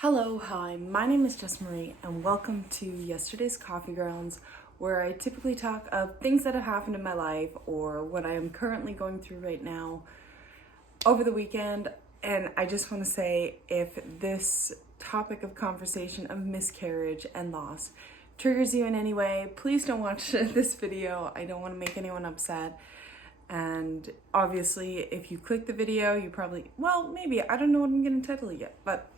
Hello, hi, my name is Jess Marie, and welcome to yesterday's Coffee Grounds, where I typically talk of things that have happened in my life or what I am currently going through right now over the weekend. And I just want to say, if this topic of conversation of miscarriage and loss triggers you in any way, please don't watch this video. I don't want to make anyone upset. And obviously, if you click the video, you probably, maybe, I don't know what I'm going to title it yet, but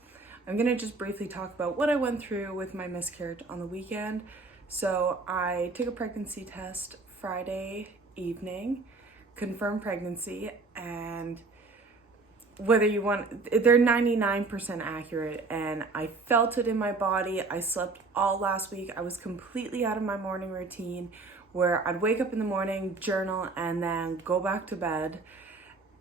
I'm going to just briefly talk about what I went through with my miscarriage on the weekend. So I took a pregnancy test Friday evening, confirmed pregnancy, and they're 99% accurate, and I felt it in my body. I slept all last week. I was completely out of my morning routine where I'd wake up in the morning, journal, and then go back to bed.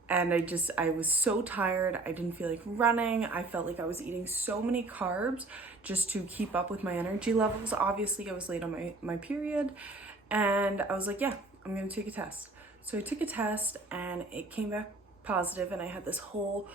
And I was so tired. I didn't feel like running. I felt like I was eating so many carbs just to keep up with my energy levels. Obviously, I was late on my period. And I was like, yeah, I'm going to take a test. So I took a test and it came back positive. And I had this whole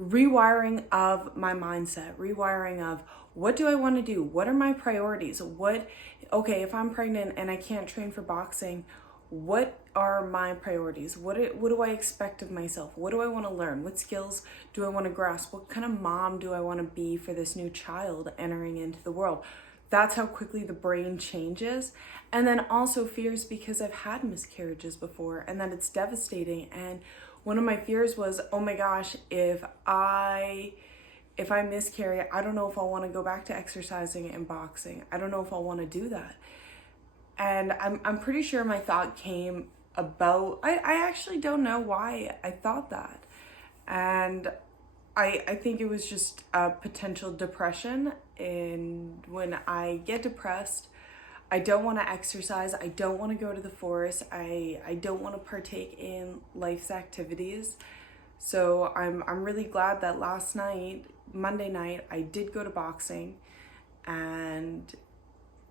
rewiring of my mindset, rewiring of what do I want to do? What are my priorities? Okay, if I'm pregnant and I can't train for boxing, what are my priorities? What do I expect of myself? What do I want to learn? What skills do I want to grasp? What kind of mom do I want to be for this new child entering into the world? That's how quickly the brain changes. And then also fears, because I've had miscarriages before and that it's devastating. And one of my fears was, oh my gosh, if I miscarry, I don't know if I'll want to go back to exercising and boxing. I don't know if I'll want to do that. And I'm pretty sure my thought came about, I actually don't know why I thought that. And I think it was just a potential depression. And when I get depressed, I don't want to exercise. I don't want to go to the forest. I don't want to partake in life's activities. So I'm really glad that last night, Monday night, I did go to boxing, and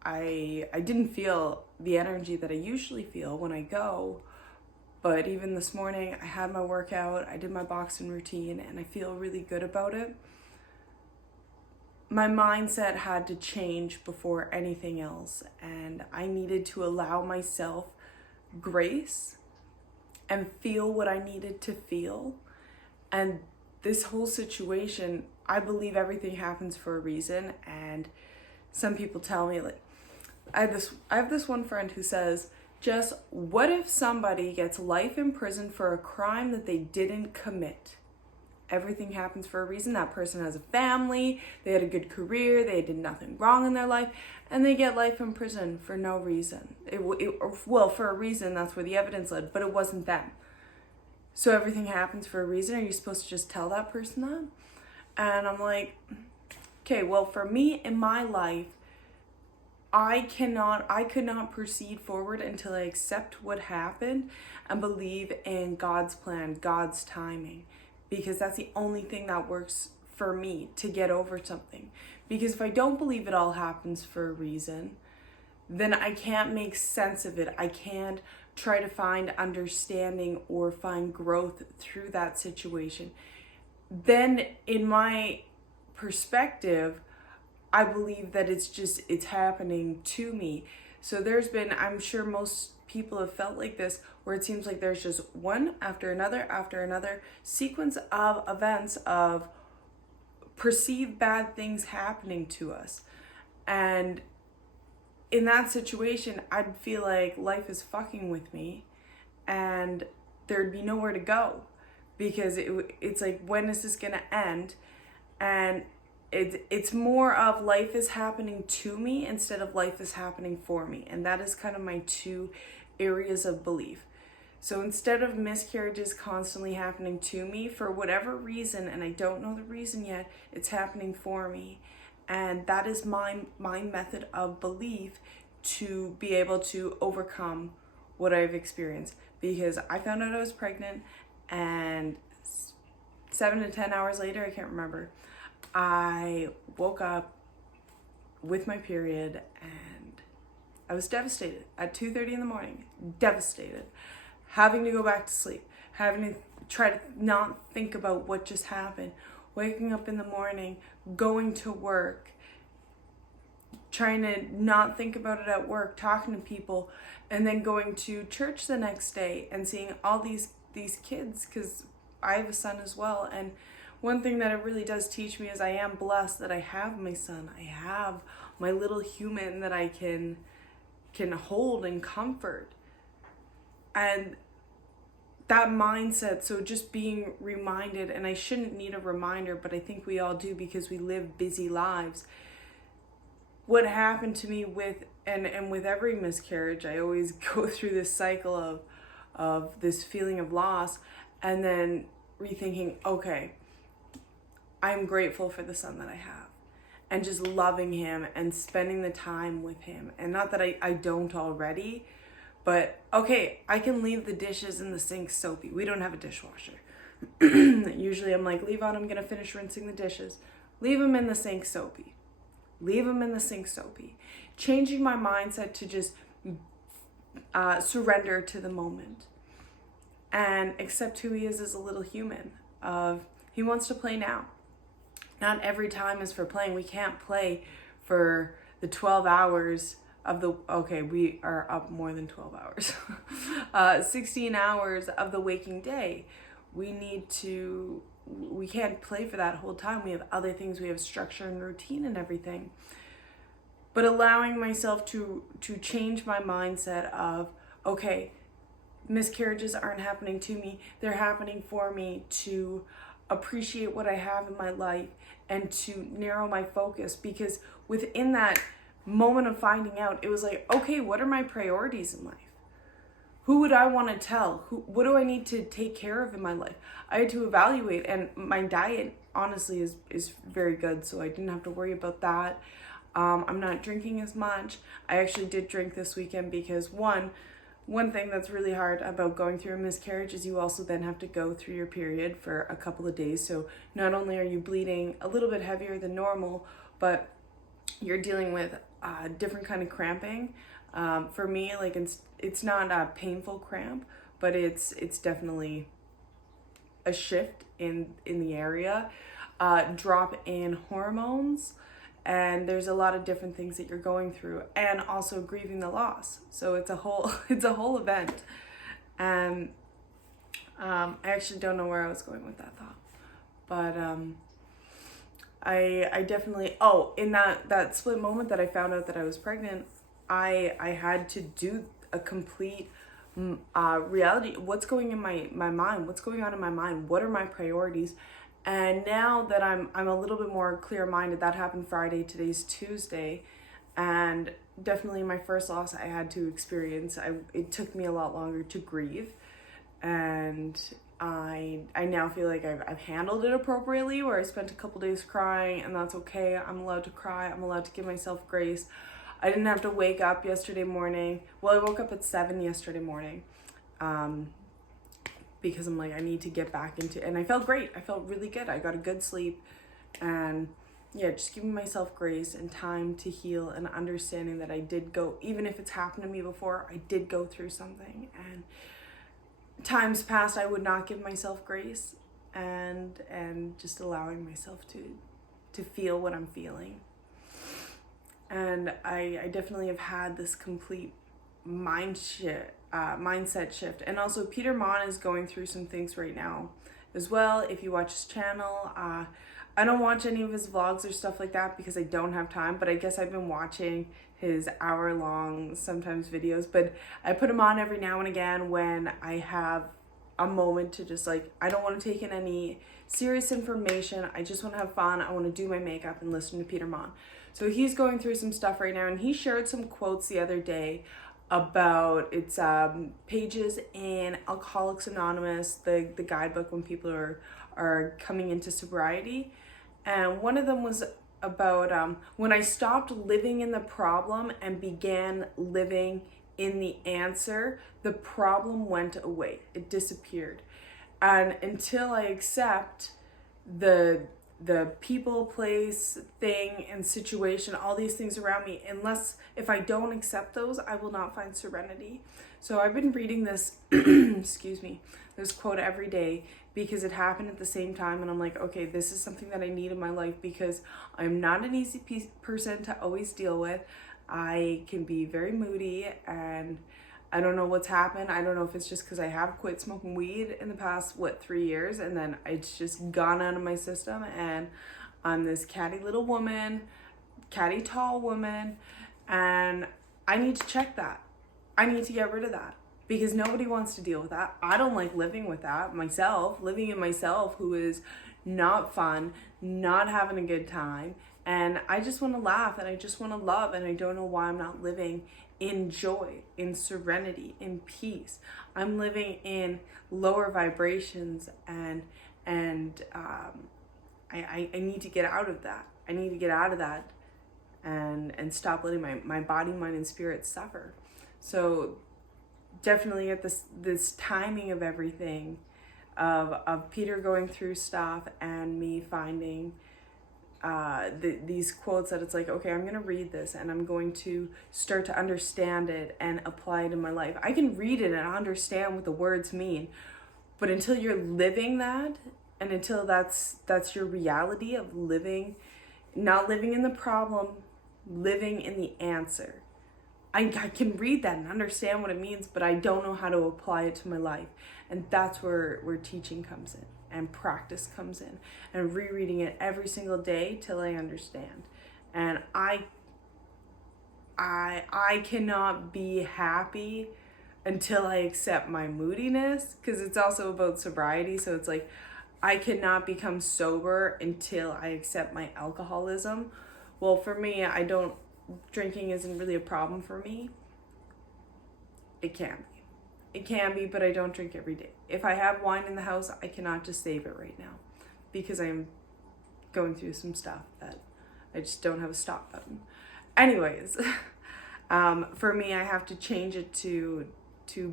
I didn't feel the energy that I usually feel when I go, but even this morning I had my workout, I did my boxing routine, and I feel really good about it. My mindset had to change before anything else, and I needed to allow myself grace and feel what I needed to feel. And this whole situation, I believe everything happens for a reason. And some people tell me, like, I have this one friend who says, Jess, what if somebody gets life in prison for a crime that they didn't commit? Everything happens for a reason. That person has a family, they had a good career, they did nothing wrong in their life, and they get life in prison for no reason. For a reason, that's where the evidence led, but it wasn't them. So everything happens for a reason. Are you supposed to just tell that person that? And I'm like, okay, well, for me in my life, I could not proceed forward until I accept what happened and believe in God's plan, God's timing, because that's the only thing that works for me to get over something. Because if I don't believe it all happens for a reason, then I can't make sense of it. I can't try to find understanding or find growth through that situation. Then in my perspective, I believe that it's happening to me. So there's been, I'm sure most people have felt like this, where it seems like there's just one after another sequence of events of perceived bad things happening to us. And in that situation, I'd feel like life is fucking with me and there'd be nowhere to go, because it's like, when is this gonna end? And it's more of life is happening to me instead of life is happening for me. And that is kind of my two areas of belief. So instead of miscarriages constantly happening to me for whatever reason, and I don't know the reason yet, it's happening for me. And that is my method of belief to be able to overcome what I've experienced. Because I found out I was pregnant, and 7 to 10 hours later, I can't remember, I woke up with my period, and I was devastated at 2:30 in the morning, devastated, having to go back to sleep, having to try to not think about what just happened, waking up in the morning, going to work, trying to not think about it at work, talking to people, and then going to church the next day and seeing all these kids, because I have a son as well. And one thing that it really does teach me is I am blessed that I have my son. I have my little human that I can hold and comfort. And that mindset, so just being reminded, and I shouldn't need a reminder, but I think we all do because we live busy lives. What happened to me with every miscarriage, I always go through this cycle of this feeling of loss, and then rethinking, okay, I'm grateful for the son that I have, and just loving him and spending the time with him. And not that I don't already, but okay, I can leave the dishes in the sink soapy. We don't have a dishwasher. Usually I'm like, leave out, I'm gonna finish rinsing the dishes. Leave them in the sink soapy. Leave them in the sink soapy. Changing my mindset to just surrender to the moment and accept who he is as a little human. He wants to play now. Not every time is for playing. We can't play for the 12 hours of the, okay, we are up more than 12 hours. 16 hours of the waking day. We can't play for that whole time. We have other things. We have structure and routine and everything. But allowing myself to change my mindset of, okay, miscarriages aren't happening to me. They're happening for me, to appreciate what I have in my life and to narrow my focus. Because within that moment of finding out, it was like, okay, what are my priorities in life? Who would I want to tell? What do I need to take care of in my life? I had to evaluate, and my diet honestly is very good, so I didn't have to worry about that. I'm not drinking as much. I actually did drink this weekend because one thing that's really hard about going through a miscarriage is you also then have to go through your period for a couple of days. So not only are you bleeding a little bit heavier than normal, but you're dealing with different kind of cramping. For me, like it's not a painful cramp, but it's definitely a shift in the area, drop in hormones, and there's a lot of different things that you're going through, and also grieving the loss. So it's a whole event. And I actually don't know where I was going with that thought, but I definitely, in that split moment that I found out that I was pregnant, I had to do a complete reality. What's going in my mind? What's going on in my mind? What are my priorities? And now that I'm a little bit more clear-minded, that happened Friday, today's Tuesday, and definitely my first loss I had to experience. It took me a lot longer to grieve, and I now feel like I've handled it appropriately, where I spent a couple days crying, and that's okay. I'm allowed to cry. I'm allowed to give myself grace. I didn't have to wake up yesterday morning. Well, I woke up at 7 yesterday morning, because I'm like, I need to get back into, and I felt great. I felt really good. I got a good sleep, and yeah, just giving myself grace and time to heal, and understanding that I did go, even if it's happened to me before, I did go through something, and times past I would not give myself grace, and just allowing myself to feel what I'm feeling. And I definitely have had this complete mindset shift. And also Peter Mon is going through some things right now as well. If you watch his channel, I don't watch any of his vlogs or stuff like that because I don't have time, but I guess I've been watching his hour-long sometimes videos. But I put him on every now and again when I have a moment to just like, I don't want to take in any serious information. I just want to have fun. I want to do my makeup and listen to Peter Mon. So he's going through some stuff right now, and he shared some quotes the other day about pages in Alcoholics Anonymous, the guidebook when people are coming into sobriety. And one of them was about when I stopped living in the problem and began living in the answer, the problem went away. It disappeared. And until I accept the the people, place, thing, and situation, all these things around me, if I don't accept those, I will not find serenity. So I've been reading this, excuse me, this quote every day because it happened at the same time, and I'm like, okay, this is something that I need in my life because I'm not an easy person to always deal with. I can be very moody, and I don't know what's happened. I don't know if it's just because I have quit smoking weed in the past, 3 years, and then it's just gone out of my system, and I'm this catty little woman, catty tall woman, and I need to check that. I need to get rid of that because nobody wants to deal with that. I don't like living with that myself, living in myself, who is not fun, not having a good time, and I just want to laugh, and I just want to love, and I don't know why I'm not living in joy, in serenity, in peace. I'm living in lower vibrations, and I need to get out of that. I need to get out of that and stop letting my body, mind, and spirit suffer. So definitely at this timing of everything, of Peter going through stuff and me finding these quotes that it's like, okay, I'm going to read this and I'm going to start to understand it and apply it in my life. I can read it and understand what the words mean, but until you're living that, and until that's your reality of living, not living in the problem, living in the answer. I can read that and understand what it means, but I don't know how to apply it to my life. And that's where teaching comes in, and practice comes in, and rereading it every single day till I understand. And I cannot be happy until I accept my moodiness, because it's also about sobriety. So it's like, I cannot become sober until I accept my alcoholism. Well, for me, drinking isn't really a problem for me. It can be, but I don't drink every day. If I have wine in the house, I cannot just save it right now because I'm going through some stuff that I just don't have a stop button. Anyways, for me, I have to change it to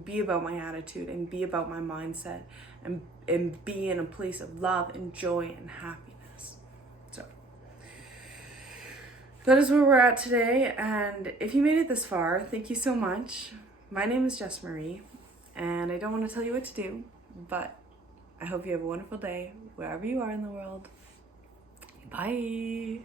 be about my attitude and be about my mindset and be in a place of love and joy and happiness. So that is where we're at today. And if you made it this far, thank you so much. My name is Jess Marie, and I don't want to tell you what to do, but I hope you have a wonderful day wherever you are in the world. Bye.